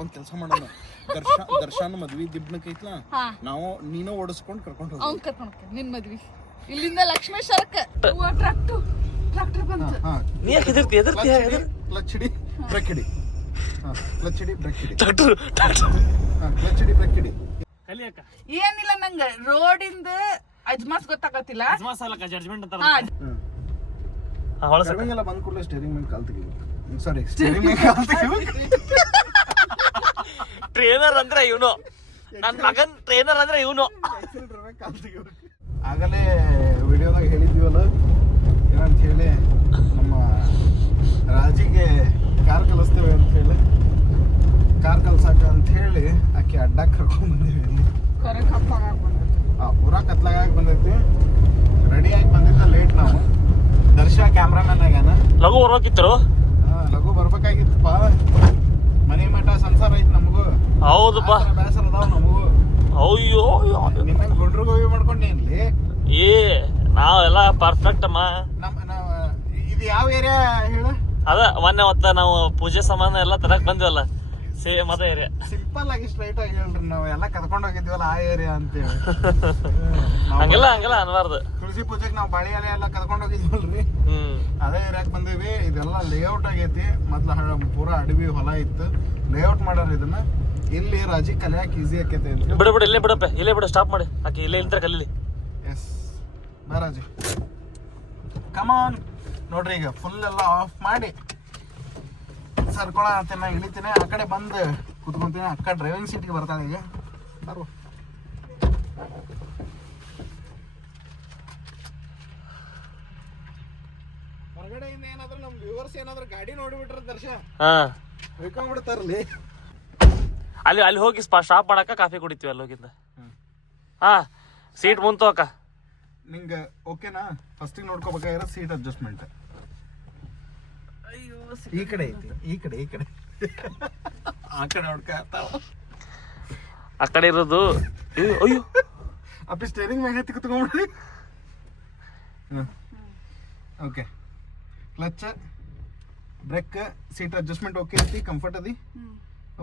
ಒಂದ್ ಕೆಲಸ ಮಾಡೋಣ, ದರ್ಶನ್ ಮದ್ವಿ ದಿಬ್ನಕ್ ಐತ್ಲಾ, ನಾವು ನೀನು ಓಡಿಸ್ಕೊಂಡು ಕರ್ಕೊಂಡು ಹೋಗಿ ಅವ್ನ್ ಕರ್ಕೊಂಡು ಹೋಗ್ತೀನಿ ನಿನ್ ಮದ್ವಿ. ಇಲ್ಲಿಂದ ಲಕ್ಷ್ಮೇಶ್ವರಕ್ಕೆ ಟ್ರಾಕ್ಟರ್ ಬಂತು. ನೀ ಯಾಕೆ ಎದುರ್ತೀಯ? ಕ್ಲಚ್ ಹಿಡಿ, ಬ್ರೇಕ್ ಹಿಡಿ. ಕ್ಲಚ್ ಹಿಡಿ, ಬ್ರೇಕ್ ಹಿಡಿ. ಕ್ಲಚ್ ಹಿಡಿ, ಬ್ರೇಕ್ ಹಿಡಿ. ಕಲಿಯಕ್ಕ ಏನಿಲ್ಲ, ನಂಗೆ ರೋಡಿಂದ ಅಜ್ಮಾಸ್ ಗೊತ್ತಾಗತ್ತಿಲ್ಲ. ಅಜ್ಮಾಸ್ ಅಲ್ಲಕ್ಕ, ಜಡ್ಜ್ಮೆಂಟ್ ಅಂತ. ಸ್ಟೇರಿಂಗ್ ಎಲ್ಲ ಬಂದ್ ಕೂಡಲೇ ಸ್ಟೇರಿಂಗ್ ಮೇಲೆ ಕಾಲ್ ತೆಗಿಬೇಕು. ಸಾರಿ, ಸ್ಟೇರಿಂಗ್ ಮೇಲೆ ಕಾಲ್ ತೆಗಿಬೇಕು. ಟ್ರೇನರ್ ಅಂದ್ರೆ ಇವನು, ನನ್ನ ಮಗನ್ ಟ್ರೇನರ್ ಅಂದ್ರೆ ಇವನು. ಕಾಲ್ ತೆಗಿಬೇಕು. ಆಗಲೇ ವಿಡಿಯೋದಾಗ ಹೇಳಿದ್ವಲ್ಲ ಏನಂತ ಹೇಳಿ, ನಮ್ಮ ರಾಜಿಗೆ ಕಾರ್ ಕಲಿಸ್ತೇವೆ ಅಂತ ಹೇಳಿ, ಕಾರ್ ಕಲ್ಸಾಕ ಅಂತ ಹೇಳಿ ಆಕೆ ಅಡ್ಡಕ್ಕೆ ಕರ್ಕೊಂಡ್ ಬಂದೀವಿ. ಇಲ್ಲಿ ಪೂರಾ ಕತ್ಲಾಗ ಬಂದೈತಿ. ರೆಡಿ ಆಗಿ ಬಂದಿದ್ದ ಲೇಟ್. ನಾವು ದರ್ಶ ಕ್ಯಾಮ್ರಾಮನ್ ಆಗ್ಯಾನ. ಲಘು ಬರ್ಬೇಕಿತ್ತು. ಲಘು ಬರ್ಬೇಕಾಗಿತ್ತಪ್ಪ. ಮನೆ ಮಠ ಸಂಸಾರ ಐತಿ ನಮಗೂ. ಹೌದಪ್ಪ, ಬೇಸರ ಅದಾವ ನಮಗೂ. ಅಯ್ಯೋ ನಿನ್ನ ಗುಂಡ್ರಿಗೋವಿ ಮಾಡ್ಕೊಂಡೇನ್ಲಿ. ನಾವೆಲ್ಲ ಪರ್ಫೆಕ್ಟ್ ಅಮ್ಮ. ಇದು ಯಾವ ಏರಿಯಾ ಹೇಳ? ಅದ ಮೊನ್ನೆ ಮತ್ತ ನಾವು ಪೂಜೆ ಸಾಮಾನು ಎಲ್ಲ ತರಕ್ ಬಂದ್ವಲ್ಲ, ಸೇಮ್ ಅದ ಏರಿಯಾ. ಸಿಂಪಲ್ ಆಗಿ ಸ್ಟ್ರೈಟ್ ಆಗಿ ಹೇಳ್ರಿ, ನಾವು ಎಲ್ಲ ಕರ್ಕೊಂಡು ಹೋಗಿದ್ವಲ್ಲ ಆ ಏರಿಯಾ ಅಂತೇಳಿ. ಹಂಗೆಲ್ಲ ಅನ್ಬಾರ್ದು. ತುಳಸಿ ಪೂಜೆಗೆ ನಾವು ಬಾಳಿ ಎಲೆ ಎಲ್ಲ ಕರ್ಕೊಂಡು ಹೋಗಿದ್ವಲ್ರಿ, ಅದೇ ಏರಿಯಾಕ್ ಬಂದೀವಿ. ಇದೆಲ್ಲ ಲೇಔಟ್ ಆಗೈತಿ. ಮೊದ್ಲು ಪೂರಾ ಅಡವಿ ಹೊಲ ಇತ್ತು, ಲೇಔಟ್ ಮಾಡ್ಯಾರ ಇದನ್ನ. ಇಲ್ಲಿ ರಾಜಿ ಕಲಿಯಾಕ ಈಸಿ ಆಕೈತಿ ಅಂತ. ಬಿಡು ಇಲ್ಲೇ ಬಿಡಪ್ಪ, ಇಲ್ಲೇ ಬಿಡು, ಸ್ಟಾಪ್ ಮಾಡಿ. ಆಕೆ ಇಲ್ಲೇ ಇಲ್ತಾರೆ ಕಲೀಲಿ. ಎಸ್ ಬಾ ರಾಜಿ, ಕಮಾನ್. ನೋಡ್ರಿ ಈಗ ಫುಲ್ ಎಲ್ಲ ಆಫ್ ಮಾಡಿ ಸರ್ಕೊಳ ಅಂತೀನಿ, ಇಳಿತೀನಿ. ಆ ಕಡೆ ಬಂದು ಕುತ್ಕೊಂತೀನಿ. ಅಕ್ಕ ಡ್ರೈವಿಂಗ್ ಸೀಟ್ಗೆ ಬರ್ತಾಳೆ ಈಗ. ಬರುವ ಹೊರಗಡೆಯಿಂದ ಏನಾದ್ರು ನಮ್ ವ್ಯೂವರ್ಸ್ ಏನಾದ್ರು ಗಾಡಿ ನೋಡಿಬಿಟ್ರೆ ದರ್ಶ ಹೇಳ್ಕೊಂಡ್ಬಿಡ್ತಾರಲ್ಲಿ. ಅಲ್ಲಿ ಹೋಗಿ ಸ್ಟಾಪ್ ಮಾಡಕ್ಕ ಕಾಫಿ ಕುಡಿತೀವಿ ಅಲ್ಲಿ ಹೋಗಿಂದ. ಹಾ, ಸೀಟ್ ಮುಂತು ಅಕ್ಕ. ನಿಂಗೆ ಓಕೆನಾ? ಫಸ್ಟಿಗೆ ನೋಡ್ಕೋಬೇಕಾಗಿರೋ ಸೀಟ್ ಅಡ್ಜಸ್ಟ್ಮೆಂಟ್. ಈ ಕಡೆ ಐತಿ, ಈ ಕಡೆ ಆ ಕಡೆ ನೋಡ್ಕೊತಾವ. ಆ ಕಡೆ ಇರೋದು ಅಯ್ಯೋ ಅಪ್ಪಿ ಸ್ಟೇರಿಂಗ್ ಮ್ಯಾಗ ಹತ್ತಿ ಕುತ್ಕೊಂಡ್ಬಿಡ್ರಿ. Okay, clutch, brake, seat adjustment okay ಐತಿ, ಕಂಫರ್ಟ್ ಅದಿ.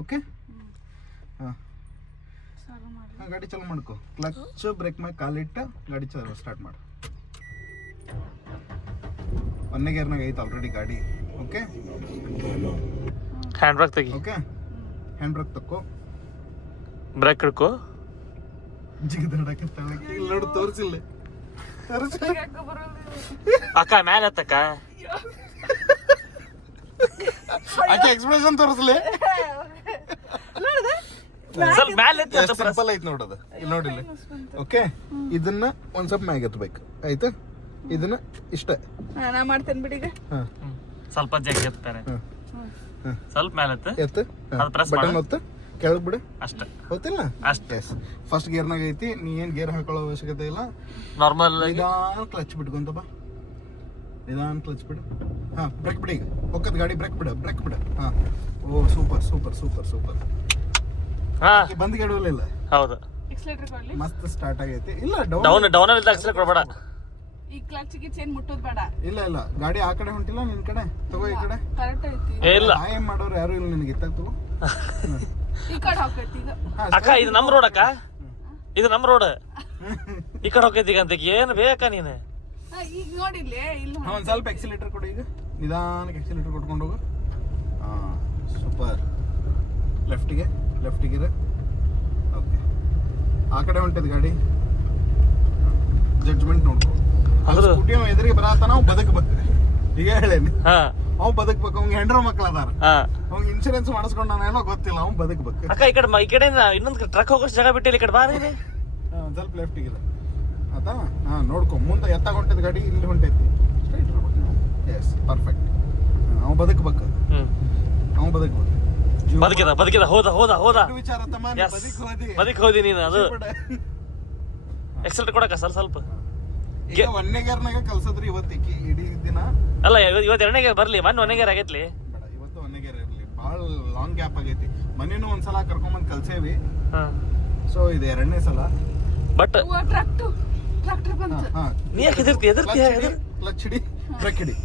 ಓಕೆ, ಹಾಂ ಗಾಡಿ ಚಾಲು ಮಾಡ್ಕೊ. ಕ್ಲಚ್ ಬ್ರೇಕ್ ಮ್ಯಾಗ ಕಾಲಿಟ್ಟು ಗಾಡಿ ಸ್ಟಾರ್ಟ್ ಮಾಡು. ಒಂದೇ ಗೇರ್ನಾಗ ಐತೆ ಆಲ್ರೆಡಿ ಗಾಡಿ. ಓಕೆ, ಹ್ಯಾಂಡ್ ಬ್ರೇಕ್ ತೆಗಿ. ಓಕೆ, ಹ್ಯಾಂಡ್ ಬ್ರೇಕ್ ತಕ್ಕೋ, ಬ್ರೇಕ್ ಹಿಡ್ಕೋ. ಜಿಗದಾಡಕ್ಕೆ ಇಲ್ಲಿ ನೋಡು, ತೋರಿಸಿಲ್ಲ. ಅಕ್ಕ ಮ್ಯಾಲೆ ಹತ್ತಕ್ಕ. ಆಕೆ ಎಕ್ಸ್ಪ್ರೆಷನ್ ತೋರಿಸ್ಲಿ. ಸ್ವಲ್ಪ ಮ್ಯಾಲೆ ಸಿಂಪಲ್ ಐತಿ ನೋಡೋದು. ಇಲ್ಲಿ ನೋಡಿಲ್ಲ. ಓಕೆ, ಇದನ್ನ ಒಂದ್ ಸ್ವಲ್ಪ ಮ್ಯಾಗ ಎತ್ತಬೇಕು ಆಯ್ತಾ? ಇದನ್ನ ಇಷ್ಟ ನಾ ಮಾಡ್ತೇನೆ ಬಿಡಿ. ಈಗ ಸ್ವಲ್ಪ ಜಗ್ ಎತ್ತಾರೆ, ಸ್ವಲ್ಪ ಮ್ಯಾಲೆ ಎತ್ತು, ಬಟನ್ ಒತ್ತು, ಕೆಳಗ್ ಬಿಡು ಅಷ್ಟೇ. ಗೊತ್ತಿಲ್ಲ ಅಷ್ಟೇ. ಫಸ್ಟ್ ಗೇರ್ನಾಗ ಐತಿ. ನೀ ಏನ್ ಗೇರ್ ಹಾಕೊಳ್ಳೋ ಅವಶ್ಯಕತೆ ಇಲ್ಲ. ನಾರ್ಮಲ್ ನಿಧಾನ ಕ್ಲಚ್ ಬಿಟ್ಕೊಂತ ಬಾ. ನಿಧಾನ ಕ್ಲಚ್ ಬಿಡು. ಹಾ, ಬ್ರೇಕ್ ಬಿಡಿ. ಈಗ ಹೋಗದ್ ಗಾಡಿ, ಬ್ರೇಕ್ ಬಿಡು. ಹಾ, ಓ ಸೂಪರ್ ಸೂಪರ್ ಸೂಪರ್ ಸೂಪರ್. ಹಾ, ಬಂದ್ ಗೆಡವಲಿಲ್ಲ. ಹೌದು, ಎಕ್ಸಲೇಟರ್ ಕೊಡ್ಲಿ. ಮಸ್ತ್ ಸ್ಟಾರ್ಟ್ ಆಗೈತಿ. ಇಲ್ಲ ಡೌನ್ ಅಲ್ಲಿ ಆಕ್ಸಿಲೇಟರ್ ಕೊಡಬೇಡ. ಈ ಕ್ಲಚ್ ಗೆ ಚೇನ್ ಮುಟ್ಟೋದು ಬೇಡ. ಇಲ್ಲ ಗಾಡಿ ಆ ಕಡೆ ಹೊಂಟಿಲ್ಲ, ನಿನ್ ಕಡೆ ತಗೋ. ಈ ಕಡೆ ಕರೆಕ್ಟ್ ಐತಿ. ಇಲ್ಲ ಏನ್ ಮಾಡೋರು ಯಾರು ಇಲ್ಲ ನಿನಗೆ. ತಗೋ, ಈ ಕಡೆ ಹೋಗ್ತೈತಿ ಈಗ. ಅಕ್ಕ ಇದು ನಮ್ ರೋಡ್ ಅಕ್ಕ, ಇದು ನಮ್ ರೋಡ್. ಈ ಕಡೆ ಹೋಗ್ತೈತಿ ಈಗ ಅಂತ ಏನ್ ಬೇಕಾ ನೀನು? ಈಗ ನೋಡಿಲ್ಲೇ ಇಲ್ಲ. ಒಂದ್ ಸ್ವಲ್ಪ ಎಕ್ಸಿಲೇಟರ್ ಕೊಡು. ಈಗ ನಿಧಾನಕ್ಕೆ ಎಕ್ಸಿಲೇಟರ್ ಕೊಟ್ಕೊಂಡು ಹೋಗು. ಹಾ, ಸೂಪರ್. ಲೆಫ್ಟಿಗೆ ಓಕೆ. ಆ ಕಡೆ ಹೊಂಟಿದ್ ಗಾಡಿ. ಜಡ್ಜ್ಮೆಂಟ್ ನೋಡ್ಕೊ. ಸ್ಕೂಟಿ ಎದುರಿಗೆ ಬರತ್ತ, ನಾವು ಬದುಕಬೇಕು. ಈಗ ಹೇಳೇನಿ, ಅವ್ ಬದುಕ್ಬೇಕು. ಅವ್ಗೆ ಹೆಂಡ್ರ ಮಕ್ಳು ಅದಾರ, ಅವ್ಗೆ ಇನ್ಶೂರೆನ್ಸ್ ಮಾಡಿಸ್ಕೊಂಡೇನೋ ಗೊತ್ತಿಲ್ಲ, ಅವ್ನು ಬದುಕ್ಬೇಕು. ಅಕ್ಕ ಈ ಕಡೆ ಇನ್ನೊಂದು ಟ್ರಕ್ ಹೋಗೋಷ್ಟು ಜಾಗ ಬಿಟ್ಟಿಲ್ಲ. ಈ ಕಡೆ ಬಾರಿ ಸ್ವಲ್ಪ ಲೆಫ್ಟಿಗೆ ಆಯ್ತಾ? ಹಾ, ನೋಡ್ಕೊ. ಮುಂದೆ ಎತ್ತಾಗ ಹೊಂಟಿದ್ ಗಾಡಿ ಇಲ್ಲಿ ಹೊಂಟೈತಿ. ಸ್ಟ್ರೈಟ್ ಇರ್ಬೇಕು. Yes, perfect. ಅವ್ ಬದುಕ್ಬೇಕು. ಬದುಕಿದ ಹೋದ ವಿಚಾರ ತಮ್ಮ, ಬದುಕ್ ಹೋದಿ ನೀನು. ಅದು ಎಕ್ಸಲ್ಟ್ ಕೊಡಕ ಸ್ವಲ್ಪ. ಈಗ ಒಂದೇ ಗೇರ್ನಾಗ ಕಲ್ಸದ್ರಿ ಇವತ್ತಿಗೆ ಇಡೀ ದಿನ. ಅಲ್ಲ, ಇವತ್ತು ಎರಡನೇ ಗೇರ್ ಬರ್ಲಿ, ಮೊನ್ನೆ ಒಂದೇ ಗೇರ್ ಆಗೈತ್ಲಿ. ಇವತ್ತು ಒಂದೇ ಗೇರ್ ಇರ್ಲಿ. ಭಾಳ ಲಾಂಗ್ ಗ್ಯಾಪ್ ಆಗೈತಿ. ಮೊನ್ನೆನೂ ಒಂದ್ಸಲ ಕರ್ಕೊಂಬಂದ್ ಕಲ್ಸೇವಿ. ಸೊ ಇದು ಎರಡನೇ ಸಲ. ಬಟ್ ಟ್ರಾಕ್ಟರ್ ಬಂತು. ನೀ ಯಾಕೆ ಎದುರ್ತೀಯ? ಕ್ಲಚ್ ಹಿಡಿ, ಬ್ರೇಕ್ ಹಿಡಿ.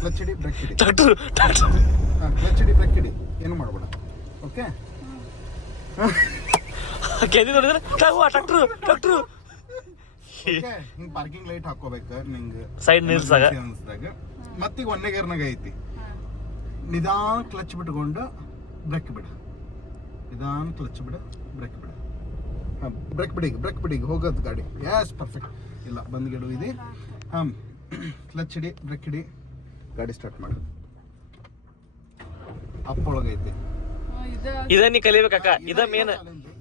ಕ್ಲಚ್ ಹಿಡಿ, ಬ್ರೇಕ್ ಹಿಡಿ. ಟ್ರಾಕ್ಟರ್ ಕ್ಲಚ್ ಹಿಡಿ, ಬ್ರೇಕ್ ಹಿಡಿ. ಏನು ಮಾಡ್ಬೇಡ. ಓಕೆ ಕೆದಿ ನೋಡಿದ್ರೆ ಟ್ರಾಕ್ಟ್ರು ಓಕೆ ಹಿಂಗ್ ಪಾರ್ಕಿಂಗ್ ಲೈಟ್ ಹಾಕೋಬೇಕು ನಿಂಗೆ ಸೈಡ್ ನಿಲ್ಸಾಗ ಅನ್ಸ್ದಾಗ ಮತ್ತೀಗ ಒಂದೇ ಗೇರ್ನಾಗ ಐತಿ ನಿಧಾನ ಕ್ಲಚ್ ಬಿಟ್ಕೊಂಡು ಬ್ರೇಕ್ ಬಿಡ ನಿಧಾನ ಕ್ಲಚ್ ಬಿಡ ಬ್ರೇಕ್ ಬಿಡ ಬ್ರೇಕ್ ಬಿಡಿ ಹೋಗೋದು ಗಾಡಿ ಎಸ್ ಪರ್ಫೆಕ್ಟ್ ಇಲ್ಲ ಬಂದ್ ಗಿಡು ಇದೆ ಹಾಂ ಕ್ಲಚ್ ಹಿಡಿ ಬ್ರೇಕ್ ಹಿಡಿ ಗಾಡಿ ಸ್ಟಾರ್ಟ್ ಮಾಡು ಅಪ್ ಒಳಗೈತಿ ಇದ ನೀ ಕಲಿಬೇಕಕ್ಕ ಇದ ಮೇನ್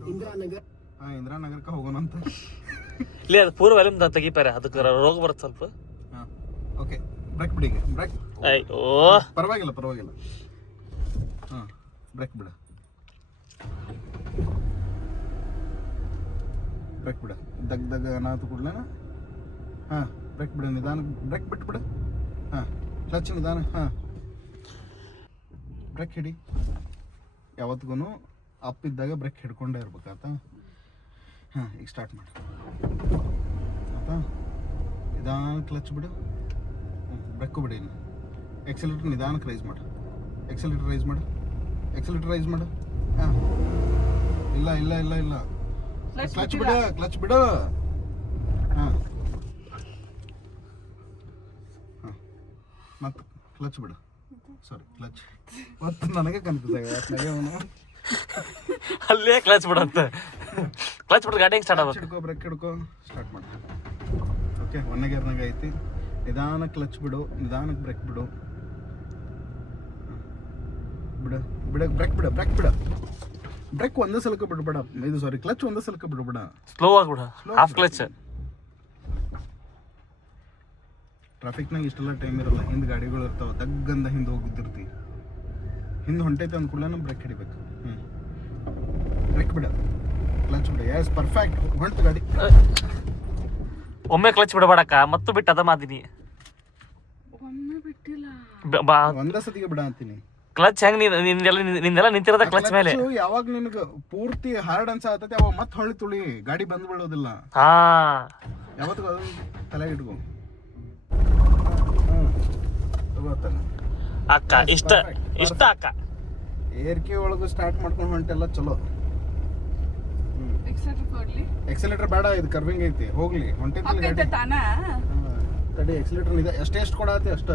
ಇಂದಿರಾನಗರಕ್ಕೆ ಹೋಗೋಣ ಅಂತ ಇಲ್ಲಿ ಅದು ಪೂರ್ವ ವ್ಯಾಲ್ಯೂಮ್ ತೆಗಿಪಾರೆ ಅದಕ್ಕೆ ರೋಗ ಬರುತ್ತೆ ಸ್ವಲ್ಪ ಓಕೆ ಬ್ರೇಕ್ ಬಿಡಿಗೆ ಬ್ರೇಕ್ ಅಯ್ಯೋ ಪರವಾಗಿಲ್ಲ ಹಾಂ ಬ್ರೇಕ್ ಬಿಡ ದಗ್ ಅನಾಥ ಕೂಡ್ಲೇನ ಹಾಂ ಬ್ರೇಕ್ ಬಿಡ ನಿಧಾನ ಬ್ರೇಕ್ ಬಿಟ್ಬಿಡ ಹಾಂ ಕ್ಲಚ್ ನಿಧಾನ ಹಾಂ ಬ್ರೇಕ್ ಹಿಡಿ ಯಾವತ್ತಿಗೂ ಅಪ್ ಇದ್ದಾಗ ಬ್ರೇಕ್ ಹಿಡ್ಕೊಂಡೇ ಇರ್ಬೇಕಾತ ಹಾಂ ಈಗ ಸ್ಟಾರ್ಟ್ ಮಾಡಿ ಆಯ್ತಾ ನಿಧಾನ ಕ್ಲಚ್ ಬಿಡು ಬ್ರೇಕು ಬಿಡಿ ಇನ್ನು ಎಕ್ಸಲೇಟರ್ ನಿಧಾನಕ್ಕೆ ರೈಸ್ ಮಾಡು ಎಕ್ಸಲೇಟರ್ ರೈಸ್ ಮಾಡು ಹಾಂ ಇಲ್ಲ ಕ್ಲಚ್ ಬಿಡು ಹಾಂ ಮತ್ತೆ ಕ್ಲಚ್ ಬಿಡು ಸಾರಿ ಕ್ಲಚ್ ಮತ್ತು ನನಗೆ ಕನ್ಫ್ಯೂಸ್ ಆಗಿದೆ ಅವನು ಅಲ್ಲೇ ಕ್ಲಚ್ ಬಿಡಂತ ಕ್ಲಚ್ ಬಿಟ್ಟು ಗಾಡಿ ಸ್ಟಾರ್ಟ್ ಆಗುತ್ತೆ ಹಿಡ್ಕೋ ಬ್ರೇಕ್ ಹಿಡ್ಕೋ ಸ್ಟಾರ್ಟ್ ಮಾಡಿ ಓಕೆ ಒಂದೇ ಗೇರ್ನಾಗ ಐತಿ ನಿಧಾನ ಕ್ಲಚ್ ಬಿಡು ನಿಧಾನಕ್ಕೆ ಬ್ರೇಕ್ ಬಿಡು ಬ್ರೇಕ್ ಒಂದೇ ಸಲಕ್ಕೆ ಬಿಡ್ಬೇಡ ಇದು ಸಾರಿ ಕ್ಲಚ್ ಒಂದೇ ಸಲಕ್ಕೆ ಬಿಡ್ಬೇಡ ಸ್ಲೋ ಆಗ್ಬಿಡ ಹಾಫ್ ಕ್ಲಚ್ ಟ್ರಾಫಿಕ್ನಾಗ ಇಷ್ಟೆಲ್ಲ ಟೈಮ್ ಇರಲ್ಲ ಹಿಂದೆ ಗಾಡಿಗಳು ಇರ್ತಾವ ದಗ್ಗಂದ ಹಿಂದೆ ಹೋಗಿದ್ದಿರ್ತಿ ಹಿಂದೆ ಹೊಂಟೈತೆ ಅಂದ ಕೂಡಲೇ ಬ್ರೇಕ್ ಹಿಡಿಬೇಕು ಬ್ರೇಕ್ ಬಿಡ ಕ್ಲಚ್ ಬಿಡ ಎಸ್ ಪರ್ಫೆಕ್ಟ್ ಹೊಂಟು ಗಾಡಿ ಒಮ್ಮೆ ಕ್ಲಚ್ ಬಿಡಬೇಡಕ್ಕ ಮತ್ತು ಬಿಟ್ಟು ಅದ ಮಾದಿನಿ ಒಮ್ಮೆ ಬಿಟ್ಟಿಲ್ಲ ಒಂದೇ ಸತಿಗೆ ಬಿಡ ಅಂತೀನಿ ಕ್ಲಚ್ ಹೆಂಗ್ ನಿಂದೆಲ್ಲ ನಿಂತಿರೋದ ಕ್ಲಚ್ ಮೇಲೆ ಯಾವಾಗ ನಿನಗೆ ಪೂರ್ತಿ ಹಾರ್ಡ್ ಅನ್ಸಾತೈತಿ ಅವಾಗ ಮತ್ತೆ ಹೊಳ್ಳಿ ತುಳಿ ಗಾಡಿ ಬಂದ್ ಬಿಡೋದಿಲ್ಲ ಹಾ ಯಾವತ್ತಿಗೂ ಅದನ್ನ ತಲೆಗೆ ಇಟ್ಕೋ ಅಕ್ಕ ಇಷ್ಟ ಅಕ್ಕ ಏರ್ಕೆ ಒಳಗೂ ಸ್ಟಾರ್ಟ್ ಮಾಡ್ಕೊಂಡು ಹೊಂಟೆಲ್ಲ ಚಲೋ ಎಕ್ಸಲೇಟರ್ ಬೇಡ ಇದು ಕರ್ವಿಂಗ್ ಐತಿ ಹೋಗ್ಲಿ ಹೊಂಟೈತಿ ಗಾಡಿ ತಡಿ ಎಕ್ಸಲೇಟರ್ ಇದೆ ಎಷ್ಟು ಕೊಡತ್ತೆ ಅಷ್ಟ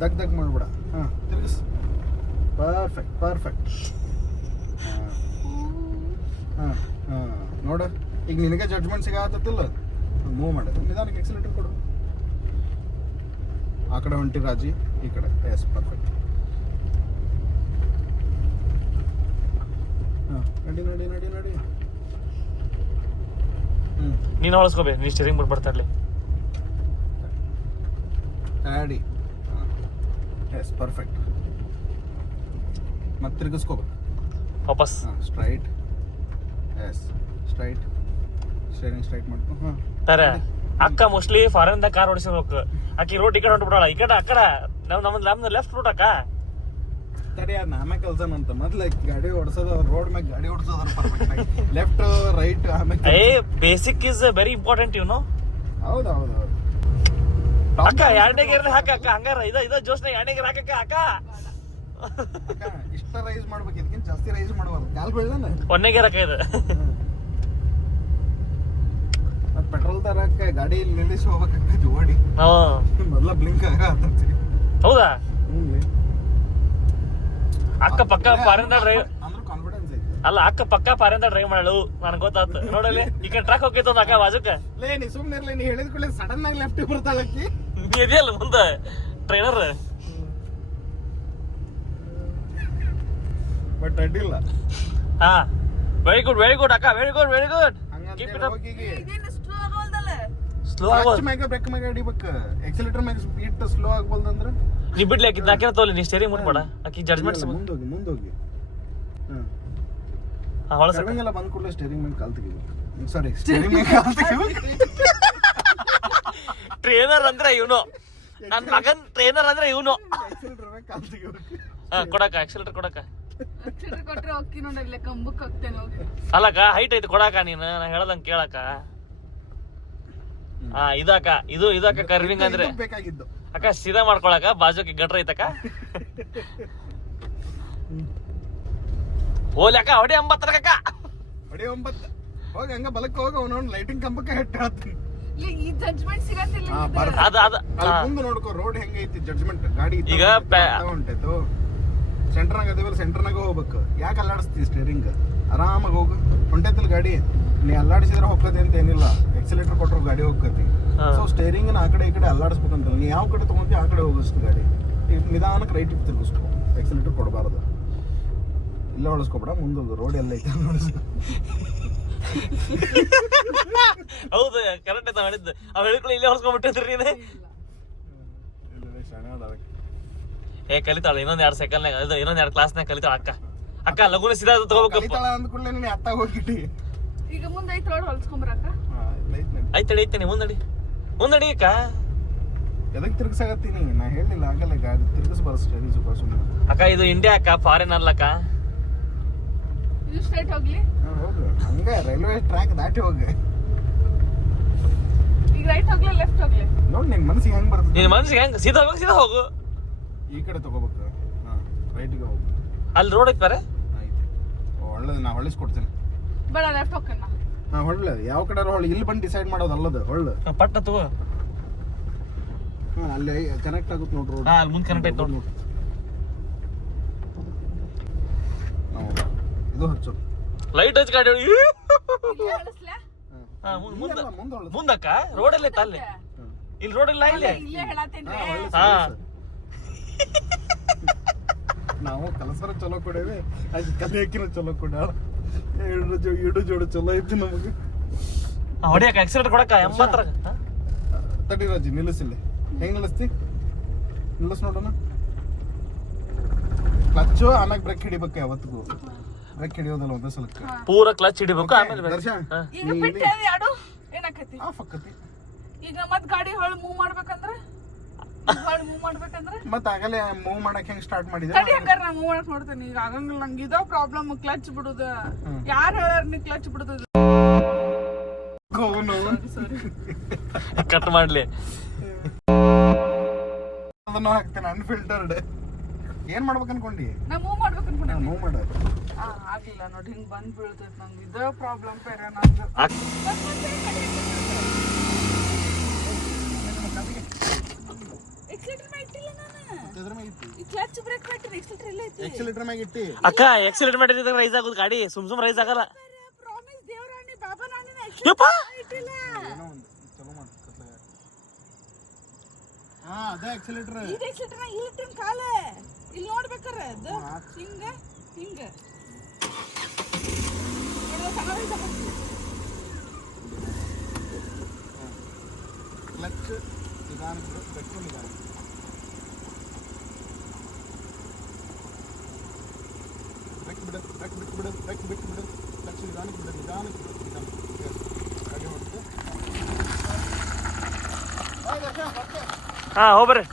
ದಗ್ ಮಾಡ್ಬಿಡ ಹಾಂ ತಿರ್ಗಿಸ್ ಪರ್ಫೆಕ್ಟ್ ಹಾಂ ನೋಡು ಈಗ ನಿನಗೆ ಜಡ್ಜ್ಮೆಂಟ್ ಸಿಗತ್ತಲ್ಲ ಮೂವ್ ಮಾಡೋದು ನಿಧಾನಕ್ಕೆ ಎಕ್ಸಲೇಟರ್ ಕೊಡು ಆ ಕಡೆ ಹೊಂಟಿ ರಾಜಿ ಈ ಕಡೆ ಎಸ್ ಪರ್ಫೆಕ್ಟ್ ಹಾಂ ನಡಿ ನೀನು ಹೊಳಸ್ಕೋಬೇಕು ನೀ ಸ್ಟೀರಿಂಗ್ ಬಿಟ್ಟು ಬರ್ತಾ ಇರ್ಲಿ ಗಾಡಿ ಎಸ್ ಪರ್ಫೆಕ್ಟ್ ಮತ್ತೆ ತಿರ್ಗಿಸ್ಕೋಬೇಕು ವಾಪಸ್ ಸ್ಟ್ರೈಟ್ ಎಸ್ ಸ್ಟ್ರೈಟ್ ಸ್ಟೇರಿಂಗ್ ಮಾಡ್ಕೊ ಹಾಂ ತರ ಅಕ್ಕ ಮೋಸ್ಟ್ಲಿ ಫಾರಿನ್ ದಾಗ ಕಾರ್ ಓಡಿಸ್ಬೇಕು ಆಕಿ ರೋಡ್ ಈ ಕಡೆ ಹೊಂಟ್ಬಿಡೋಳ ಈ ಕಡೆ ಅಕ್ಕಡ ನಮ್ದು ಲೆಫ್ಟ್ ರೂಟ್ ಅಕ್ಕ ತಡಿ ಅದು ನಾಮೇ ಕಲ್ಸನಂತ ಮೊದ್ಲು ಗಾಡಿ ಓಡಿಸೋದು ರೋಡ್ ಮ್ಯಾಗ ಗಾಡಿ ಓಡಿಸೋದ್ರ ಪರ್ಫೆಕ್ಟ್ ಲೆಫ್ಟ್ ರೈಟ್ ಆಮೇಲೆ basic is very important you know ಹೌದು ಅಕ್ಕ ಎರಡನೇ ಗೇರ್ ಹಾಕ ಅಕ್ಕ ಹಂಗಾರ ಇದ ಜೋಸ್ನ ಎರಡನೇ ಗೇರ್ ಹಾಕಕ್ಕ ಅಕ್ಕ ಇಷ್ಟ ರೈಸ್ ಮಾಡ್ಬೇಕು ಇದಕ್ಕಿಂತ ಜಾಸ್ತಿ ರೈಸ್ ಮಾಡಬಾರ್ದು ಕಾಲ್ ಬೀಳ್ದಾನ ಒಂದೇ ಗೇರ್ ಹಾಕ ಇದು ಮತ್ತೆ ಪೆಟ್ರೋಲ್ ತರಕ್ಕೆ ಗಾಡಿ ಇಲ್ಲಿ ನಿಲ್ಲಿಸಿ ಹೋಗ್ಬೇಕಾಗ್ತೈತಿ ಓಡಿ ಮೊದ್ಲ ಬ್ಲಿಂಕ್ ಆಗತ್ತಂತಿ ಹೌದಾ ಅಕ್ಕ ಪಕ್ಕ ಫಾರಿನ್ ಡ್ರೈವ್ ಅಂದ್ರೆ ಕಾನ್ಫಿಡೆನ್ಸ್ ಐತಿ ಅಲ್ಲ ಅಕ್ಕ ಪಕ್ಕ ಫಾರಿನ್ ಡ್ರೈವ್ ಮಾಡಲು ನನಗೆ ಗೊತ್ತಾಯ್ತು ನೋಡಲಿ ಈ ಕಡೆ ಟ್ರಾಕ್ ಹೋಗಿತ್ತು ಒಂದು ಅಕ್ಕ ಬಾಜುಕ ನೀ ಸುಮ್ಮನೆ ಇರ್ಲಿ ನೀ ಹೇಳಿದ ಕೂಡಲೇ ಸಡನ್ ಆಗಿ ಲೆಫ್ಟ್ ಬರ್ತಾಳಕ್ಕಿ ನೀ ಇದೆಯಲ್ಲ ಮುಂದೆ ಟ್ರೈನರ್ ಬಟ್ ಅಡ್ಡಿಲ್ಲ ಹಾ ವೆರಿ ಗುಡ್ ಅಕ್ಕ very good keep it up slow ಆಗೋದು ಮ್ಯಾಗ ಬ್ರೇಕ್ ಮ್ಯಾಗ ಹಿಡಿಬೇಕು ಎಕ್ಸಲೇಟರ್ ಮ್ಯಾಗ ಸ್ಪೀಡ್ ಸ್ಲೋ ಆಗ್ಬೋದಂದ್ರೆ ನೀ ಬಿಡ್ಲಿ ಆಕಿ ನಾಕಿನ ತೋಲಿ ನೀ ಸ್ಟೇರಿಂಗ್ ಮುಟ್ಬೇಡ ಆಕಿ ಜಡ್ಜ್ಮೆಂಟ್ ಮುಂದೋಗಿ ಹೊಳಸ ಸ್ಟೇರಿಂಗ್ ಎಲ್ಲ ಬಂದ್ ಕೂಡಲೇ ಸ್ಟೇರಿಂಗ್ ಮ್ಯಾಗ ಕಾಲ್ ತೆಗಿಬೇಕು ಸಾರಿ ಸ್ಟೇರಿಂಗ್ ಮ್ಯಾಗ ಕಾಲ್ ತೆಗಿಬೇಕು ಟ್ರೈನರ್ ಅಂದ್ರೆ ಇವನು ನನ್ನ ಮಗನ್ ಟ್ರೈನರ್ ಅಂದ್ರೆ ಇವನು ಎಕ್ಸಲೇಟರ್ ಮ್ಯಾಗ ಕಾಲ್ ತೆಗಿಬೇಕು ಕೊಡಕ ಆಕ್ಸಿಲೇಟರ್ ಕೊಡಕ ಕೊಟ್ರೆ ಹೋಗಿ ನೋಡಲ್ಲ ಕಂಬಕ್ಕೆ ಹೋಗ್ತೇನೆ ಹೋಗಿ ಅಲ್ಲಕ್ಕ ಹೈಟ್ ಐತಿ ಕೊಡಕ ನೀನು ನಾ ಹೇಳ್ದಂಗೆ ಕೇಳಕ ಹಾ ಇದಕ್ಕ ಇದಕ್ಕ ಕರ್ವಿಂಗ್ ಅಂದ್ರೆ ಬೇಕಾಗಿದ್ದು ಅಕ್ಕ ಸೀದಾ ಮಾಡ್ಕೊಳಕ ಬಾಜುಕ್ಕೆ ಗಟ್ರ ಐತಕ್ಕ ಓಲ್ಯಾಕ ಹೊಡಿ 80 ಕಕ್ಕ ಹೊಡಿ 9 ಹೋಗಿ ಹಂಗ ಬಲಕ್ಕೆ ಹೋಗಿ ಅವನವ್ನು ಲೈಟಿಂಗ್ ಕಂಬಕ್ಕೆ ಹೆಟ್ಟು ಹೇಳ್ತೀನಿ. ಈ ಜಡ್ಜ್ಮೆಂಟ್ ಸಿಗತ್ತಿಲ್ಲ ಅದ ಮುಂದೆ ನೋಡ್ಕೋ ರೋಡ್ ಹೆಂಗೈತಿ ಜಡ್ಜ್ಮೆಂಟ್ ಗಾಡಿ ಈಗ ಹೊಂಟೈತು ಸೆಂಟರ್ನಾಗ ಅದೇವಲ್ಲ ಸೆಂಟರ್ನಾಗ ಹೋಗ್ಬೇಕು. ಯಾಕೆ ಅಲ್ಲಾಡಿಸ್ತೀವಿ ಸ್ಟೇರಿಂಗ್ ಆರಾಮಾಗಿ ಹೋಗು ಹೊಂಟೈತಿಲ್ ಗಾಡಿ ನೀ ಅಲ್ಲಾಡಿಸಿದ್ರೆ ಹೋಗ್ತದೆ ಅಂತ ಏನಿಲ್ಲ ಎಕ್ಸಿಲೇಟರ್ ಕೊಟ್ಟರು ಗಾಡಿ ಹೋಗ್ತೈತಿ. ಸೊ ಸ್ಟೇರಿಂಗ್ ಆ ಕಡೆ ಈ ಕಡೆ ಅಲ್ಲಾಡಿಸ್ಬೇಕಂತಲ್ಲ ನೀ ಯಾವ ಕಡೆ ತಗೊಂತೀವಿ ಆ ಕಡೆ ಹೋಗಿಸ್ತು ಗಾಡಿ ನಿಧಾನಕ್ಕೆ ರೈಟ್ ತಿರ್ಗಿಸ್ಕೊ ಎಕ್ಸಿಲೇಟರ್ ಕೊಡಬಾರ್ದು. ಇಲ್ಲ ಹೊಳಸ್ಕೊಬೇಡ ಮುಂದೆ ರೋಡ್ ಎಲ್ಲ ಐತೆ ನೋಡಿಸ್ಕೊ. ಹೌದು ಕರೆಕ್ಟ್ ಆಯ್ತಾ ಮಾಡಿದ್ದು ಅವ್ ಹೇಳಿಕೊಳ್ಳಿ ಇಲ್ಲೇ ಹೊಡ್ಸ್ಕೊಂಡ್ಬಿಟ್ಟಿದ್ರಿ ನೀನೆ. ಕಲಿತಾಳ ಇನ್ನೊಂದ್ 2 ಸೆಕೆಂಡ್ನಾಗ ಅದು ಇನ್ನೊಂದ್ 2 ಕ್ಲಾಸ್ನಾಗ ಕಲಿತಾಳ ಅಕ್ಕ ಲಗುನ ಸೀದಾ ತಗೋಬೇಕು. ಕಲಿತಾಳ ಅಂದ್ಕೂಡ್ಲೆ ನೀನು ಅತ್ತ ಹೋಗಿಟ್ಟಿ ಈಗ ಮುಂದೆ ಐತ್ ರೋಡ್ ಹೊಲ್ಸ್ಕೊಂಬರಕ್ಕ ಐತಡಿ ಮುಂದಡಿ ಅಕ್ಕ. ಎದಕ್ ತಿರ್ಗಿಸಾಗತ್ತೀನಿ ನಾ ಹೇಳಿಲ್ಲ ಆಗಲ್ಲ ಗಾಡಿ ತಿರ್ಗಿಸ್ಬಾರ ಸ್ಟಡಿ ಸುಮ್ಮನೆ ಅಕ್ಕ ಇದು ಇಂಡಿಯಾ ಅಕ್ಕ ಫಾರಿನ್ ಅಲ್ಲಕ್ಕ. ಇದು ಸ್ಟ್ರೈಟ್ ಹೋಗ್ಲಿ ಹೋಗು ಹಂಗ ರೈಲ್ವೆ ಟ್ರ್ಯಾಕ್ ದಾಟಿ ಹೋಗ. ಈಗ ರೈಟ್ ಹೋಗ್ಲಿ ಲೆಫ್ಟ್ ಹೋಗ್ಲಿ ನೋಡ್ ನಿನ್ ಮನ್ಸಿಗೆ ಹೆಂಗ್ ಬರ್ತದೆ ನಿನ್ ಮನ್ಸಿಗೆ ಹೆಂಗ್ ಸೀದಾ ಹೋಗು. ಈ ಕಡೆ ತಗೋಬೇಕು ರೈಟ್ಗೆ ಹೋಗು. ಅಲ್ಲಿ ರೋಡ್ ಐತ್ ಬೇರೆ ಆಯ್ತು ಒಳ್ಳೇದು ನಾ ಹೊಳಿಸ್ಕೊಡ್ತೇನೆ. ಬೇಡ ಲೆಫ್ಟ್ ಹೋಗ್ಕಣ್ಣ. ಒಳ್ಳೆ ಯಾವ ಕಡೆ ಹೊಳ್ಳಿ ಇಲ್ಲಿ ಬಂದು ಡಿಸೈಡ್ ಮಾಡೋದು ಅಲ್ಲದು ಒಳ್ಳೆ ಪಟ್ಟ ತಗೋ. ಅಲ್ಲಿ ಕನೆಕ್ಟ್ ಆಗುತ್ತೆ ನೋಡ್ರಿ ರೋಡ್. ಅಲ್ಲಿ ಮುಂದೆ ಕನೆಕ್ಟ್ ಐತೆ ನೋಡು. ಇದು ಹಚ್ಚು ಲೈಟ್ ಹಚ್ಚಿ ಗಾಡಿ ಇಲ್ಲಿ ಹೇಳಿಸ್ಲಾ? ಮುಂದಕ್ಕ ರೋಡ್ ಎಲ್ಲ ಐತ ಅಲ್ಲಿ ಇಲ್ಲಿ ರೋಡ್ ಇಲ್ಲ ಇಲ್ಲಿ ಇಲ್ಲೇ ಹೇಳತ್ತೇನ್ರಿ. ನಾವು ಕಲಸರ ಚಲೋ ಕೊಡೇವಿ ಅದು ಕಲಿಯಕ್ಕಿನ ಚಲೋ ಕೊಡ ಇಡು ಜೋಡು ಚಲೋ ಐತಿ ನಮಗೆ. ಹೊಡಿಯಕ ಆಕ್ಸಿಡೆಂಟ್ ಕೊಡಕ 80 ತಡಿ ರಾಜಿ ನಿಲ್ಲಿಸಿಲ್ಲ ಹೆಂಗ್ ನಿಲ್ಲಿಸ್ತಿ ನಿಲ್ಲಿಸ್ ನೋಡೋಣ. ಕ್ಲಚ್ಚು ಆಮ್ಯಾಗ ಬ್ರೇಕ್ ಹಿಡಿಬೇಕು ಯಾವತ್ತಿಗೂ ಬ್ರೇಕ್ ಹಿಡಿಯೋದಲ್ಲ ಒಂದೇ ಸಲಕ್ಕೆ ಪೂರ ಕ್ಲಚ್ ಹಿಡಿಬೇಕು ಆಮೇಲೆ ದರ್ಶನ್ ಈಗ ಬಿಟ್ಟೆ ಯಾಡು ಏನಾಕತಿ ಆಫ್ ಆಕತಿ. ಈಗ ಮತ್ ಗಾಡಿ ಹೊಳ್ ಮೂವ್ ಮಾಡ್ಬೇಕಂದ್ರೆ ಮತ್ತ ಆಗಲೇ ಮೂವ್ ಮಾಡಕ್ ಹೆಂಗ್ ಸ್ಟಾರ್ಟ್ ಮಾಡಿದೆ ತಡಿ ಹಂಗಾರ ನಾ ಮೂವ್ ಮಾಡಕ್ ನೋಡ್ತೇನೆ. ಈಗ ಆಗಂಗಿಲ್ಲ ನಂಗೆ ಇದೋ ಪ್ರಾಬ್ಲಮ್ ಕ್ಲಚ್ ಬಿಡುದ. ಯಾರು ಹೇಳ್ಯಾರ ನೀ ಕ್ಲಚ್ ಬಿಡುದ? ಕಟ್ ಮಾಡ್ಲಿ ಅದನ್ನು ಹಾಕ್ತೇನೆ ಅನ್ಫಿಲ್ಟರ್ಡ್. ಏನ್ ಮಾಡ್ಬೇಕು ಅನ್ಕೊಂಡಿ? ನಾ ಮೂವ್ ಮಾಡ್ಬೇಕು ಅನ್ಕೊಂಡೆ. ಮೂವ್ ಮಾಡ ಆಗ್ಲಿಲ್ಲ ನೋಡಿ ಹಿಂಗ್ ಬಂದ್ ಬೀಳ್ತೈತಿ ನಂಗೆ ಇದೋ ಪ್ರಾಬ್ಲಮ್ ಬೇರೆ ನಂದು. ಎಕ್ಸಿಲೇಟರ್ ಮ್ಯಾಗ ಇಟ್ಟಿ ಅಕ್ಕ ಎಕ್ಸಿಡೆಂಟ್ ಮಾಡಿದ್ರೆ ರೈಸ್ ಆಗೋದು ಗಾಡಿ ಸುಮ್ ರೈಸ್ ಆಗಲ್ಲ. ಅದೇ ಎಕ್ಸಿಲೇಟರ್ ಕಾಲ ಇಲ್ಲಿ ನೋಡ್ಬೇಕಾರ ಹಿಂಗ ಹಿಂಗ ಕ್ಲಚ್ ನಿಧಾನಕ್ಕೆ ಬೆಟ್ಟು ನಿಧಾನ ಬಿಡು ಕ್ಲಚ್ ನಿಧಾನಕ್ಕೆ ಗಾಡಿ ಹೊಡ್ತು. ಹಾ ಹೋಗ್ಬರ್ರಿ.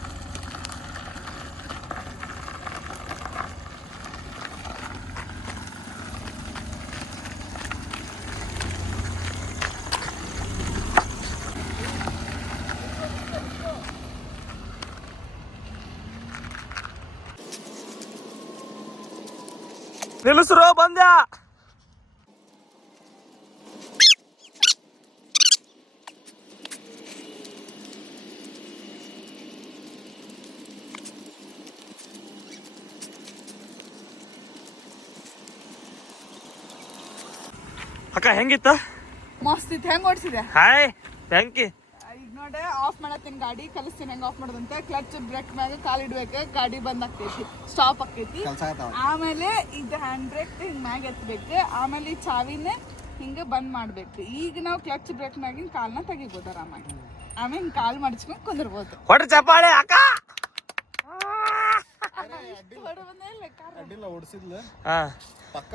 ನಿಲ್ಲಿಸ್ರು ಬಂದ್ಯಾ. ಅಕ್ಕ ಹೆಂಗಿತ್ತ? ಮಸ್ತ್ ಇತ್ತು. ಹೆಂಗ್ ಓಡಿಸಿದೆ? Hi thank you. ಈಗ ನೋಡೆ ಆಫ್ ಮಾಡತ್ತೀನಿ ಗಾಡಿ ಕಲಿಸ್ತೀನಿ ಹೆಂಗ್ ಆಫ್ ಮಾಡೋದಂತೆ. ಕ್ಲಚ್ ಬ್ರೇಕ್ ಮ್ಯಾಗ ಕಾಲ್ ಇಡ್ಬೇಕು ಗಾಡಿ ಬಂದ್ ಆಗ್ತೈತಿ ಸ್ಟಾಪ್ ಆಕೈತಿ. ಆಮೇಲೆ ಇದು ಹ್ಯಾಂಡ್ ಬ್ರೇಕ್ ಹಿಂಗ್ ಮ್ಯಾಗ ಎತ್ತಬೇಕು. ಆಮೇಲೆ ಈ ಚಾವಿನ ಹಿಂಗ ಬಂದ್ ಮಾಡ್ಬೇಕು. ಈಗ ನಾವು ಕ್ಲಚ್ ಬ್ರೇಕ್ ಮ್ಯಾಗಿನ ಕಾಲ್ನ ತೆಗಿಬೋದು ಆರಾಮಾಗಿ. ಆಮೇಲೆ ಹಿಂಗ್ ಕಾಲ್ ಮಡ್ಚ್ಕೊಂಡ್ ಕುಂದಿರ್ಬೋದು. ಹೊಡ್ರಿ ಚಪ್ಪಾಳೆ ಅಕ್ಕ. ಅಡ್ಡಿಲ್ಲ ಓಡಿಸಿದ್ಲ ಹಾ ಪಕ್ಕ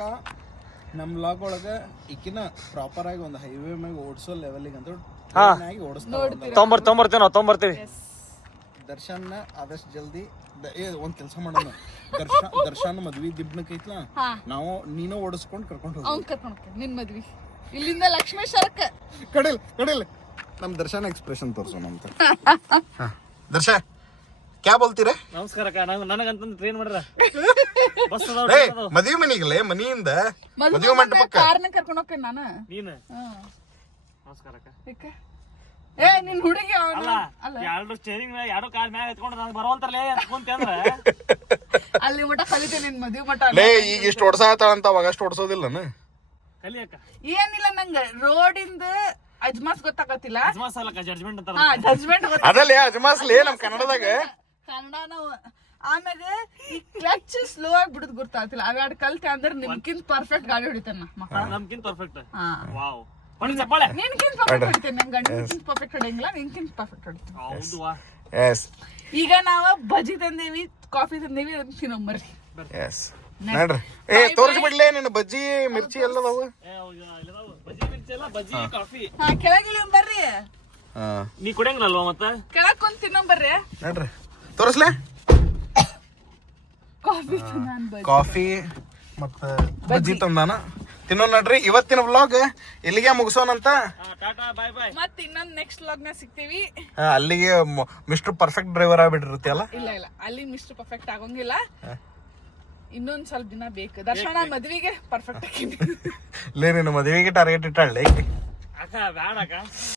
ನಮ್ ಲಾಗ್ ಒಳಗ ಈಕಿನ ಪ್ರಾಪರ್ ಆಗಿ ಒಂದು ಹೈವೇ ಮ್ಯಾಗ ಓಡಿಸೋ ಲೆವೆಲಿಗೆ ಅಂತ ತೊಂಬರ್ತೀವಿ. ದರ್ಶನ್ ಆದಷ್ಟು ಜಲ್ದಿ ಒಂದ್ ಕೆಲಸ ಮಾಡೋಣ. ದರ್ಶನ್ ಮದ್ವಿ ದಿಬ್ನಕ್ ಐತ್ಲ ನಾವು ನೀನು ಓಡಿಸ್ಕೊಂಡ್ ಕರ್ಕೊಂಡು ನಿನ್ ಮದ್ವಿ ಇಲ್ಲಿಂದ ಲಕ್ಷ್ಮೇಶ್ವರಕ್ಕ ಕಡಿಲ್ ನಮ್ ದರ್ಶನ್ ಎಕ್ಸ್ಪ್ರೆಷನ್ ತೋರ್ಸೋಣ ಅಂತ. ದರ್ಶನ್ ಕ್ಯಾ ಬೋಲ್ತೀರ ನಮಸ್ಕಾರ ಅಕ್ಕ ನನಗಂತಂದು ಟ್ರೈನ್ ಮಾಡ್ರ ಬಸ್ ಏ ಮದುವೆ ಮನಿಗಲ್ಲೇ ಮನಿಯಿಂದ ಮದುವೆ ಮಂಟಪಕ್ಕ ಕಾರ್ನ ಕರ್ಕೊಂಡು ಹೋಗ್ತೇನೆ ನಾನು. ನೀನು ಹ್ಮ್. ನಮಸ್ಕಾರ ಅಕ್ಕ. ಯಾಕೆ? ಏ ನಿನ್ ಹುಡುಗಿ ಅಲ್ಲ ಎರಡು ಸ್ಟೇರಿಂಗ್ ಎರಡು ಕಾಲ್ ಮ್ಯಾಗ ಎತ್ಕೊಂಡು ನಾನು ಬರುವಂತರ್ಲೇ ಎತ್ಕೊಂತ ಅಂದ್ರ ಅಲ್ಲಿ ಮಠ ಕಲಿತೇನೆ ನಿನ್ ಮದ್ವಿ ಮಠ. ಲೇ ಈಗ ಇಷ್ಟು ಹೊಡ್ಸಾತಾಳಂತ ಅವಾಗ ಅಷ್ಟು ಹೊಡ್ಸೋದಿಲ್ಲನ ಕಲಿ ಅಕ್ಕ. ಏನಿಲ್ಲ ನಂಗ ರೋಡಿಂದ ಅಜ್ಮಾಸ್ ಗೊತ್ತಾಗತ್ತಿಲ್ಲ. ಅಜ್ಮಾಸ್ ಅಲ್ಲಕ್ಕ ಜಡ್ಜ್ಮೆಂಟ್ ಅಂತ. ಹಾ ಜಜ್ಮೆಂಟ್ ಅದಲ್ಲೇ ಅಜ್ಮಾಸ್ಲೇ ನಮ್ ಕನ್ನಡದಾಗ ಕನ್ನಡ ನಾವು. ಆಮೇಲೆ ಈ ಕ್ಲಚ್ ಸ್ಲೋ ಆಗಿ ಬಿಡುದ್ ಗೊತ್ತಾಗ್ತಿಲ್ಲ. ಅವಾಡ್ ಕಲ್ತೆ ಅಂದ್ರೆ ನಿಮ್ಕಿಂತ ಪರ್ಫೆಕ್ಟ್ ಗಾಡಿ ಹೊಡಿತಾನ ಮಕ್ಕಳ. ನಮ್ಕಿಂತ ಪರ್ಫೆಕ್ಟ್. ಹಾ ವಾವ್ ಬನ್ನಿ ಚಪ್ಪಾಳೆ. ನಿನ್ಕಿಂತ ಪರ್ಫೆಕ್ಟ್ ಹೊಡಿತೇನೆ. ನನ್ ಗಂಡನಿಂತ ಪರ್ಫೆಕ್ಟ್ ಹೊಡೆಯಂಗಿಲ್ಲ, ನಿನ್ಕಿಂತ ಪರ್ಫೆಕ್ಟ್ ಹೊಡಿತೀನಿ. ಹೌದು ವಾ. ಎಸ್ ಈಗ ನಾವ ಬಜ್ಜಿ ತಂದೇವಿ, ಕಾಫಿ ತಂದೇವಿ, ತಿನ್ನೊಂಬರ್ರಿ. ಎಸ್ ನೋಡ್ರಿ. ಏ ತೋರಿಸ್ಬಿಡ್ಲೇ ನಿನ್ನ ಬಜ್ಜಿ ಮಿರ್ಚಿ ಎಲ್ಲದಾವು. ಬಜ್ಜಿ ಮಿರ್ಚಿ ಎಲ್ಲ ಬಜ್ಜಿ ಕಾಫಿ. ಹಾ ಕೆಳಗಿಳಿ ಬರ್ರಿ. ನೀ ಕುಡಿಯಂಗಿಲ್ಲಲ್ವಾ ಮತ್ತ ಕೆಳಗ್ ಕುಂತ್ ತಿನ್ನೊಂಬರ್ರಿ. ನೋಡ್ರಿ ತೋರಿಸ್ಲೇ ಕಾಫಿ ನಾನ್ ಬಜ್ಜಿ. ಕಾಫಿ ಮತ್ತ ಬಜ್ಜಿ ತಂದಾನ ತಿನ್ನೋ. ನೋಡ್ರಿ ಇವತ್ತಿನ ವ್ಲಾಗ್ ಇಲ್ಲಿಗೆ ಮುಗಿಸೋಣಂತ. ಟಾಟಾ ಬಾಯ್ ಬಾಯ್. ಮತ್ ಇನ್ನೊಂದ್ ನೆಕ್ಸ್ಟ್ ವ್ಲಾಗ್ ನ ಸಿಗ್ತೀವಿ. ಅಲ್ಲಿಗೆ ಮಿಸ್ಟರ್ ಪರ್ಫೆಕ್ಟ್ ಡ್ರೈವರ್ ಆಗ್ಬಿಟ್ಟಿರುತ್ತಲ್ಲ. ಇಲ್ಲ ಅಲ್ಲಿ ಮಿಸ್ಟರ್ ಪರ್ಫೆಕ್ಟ್ ಆಗೋಂಗಿಲ್ಲ. ಇನ್ನೊಂದ್ ಸ್ವಲ್ಪ ದಿನ ಬೇಕು. ದರ್ಶನ ಮದ್ವಿಗೆ ಪರ್ಫೆಕ್ಟ್ ಆಗಿ ಲೇ ನಿನ್ನ ಮದುವೆಗೆ ಟಾರ್ಗೆಟ್ ಇಟ್ಟಾಳೆ ಅಕ್ಕ ಬ್ಯಾಡ ಅಕ್ಕ.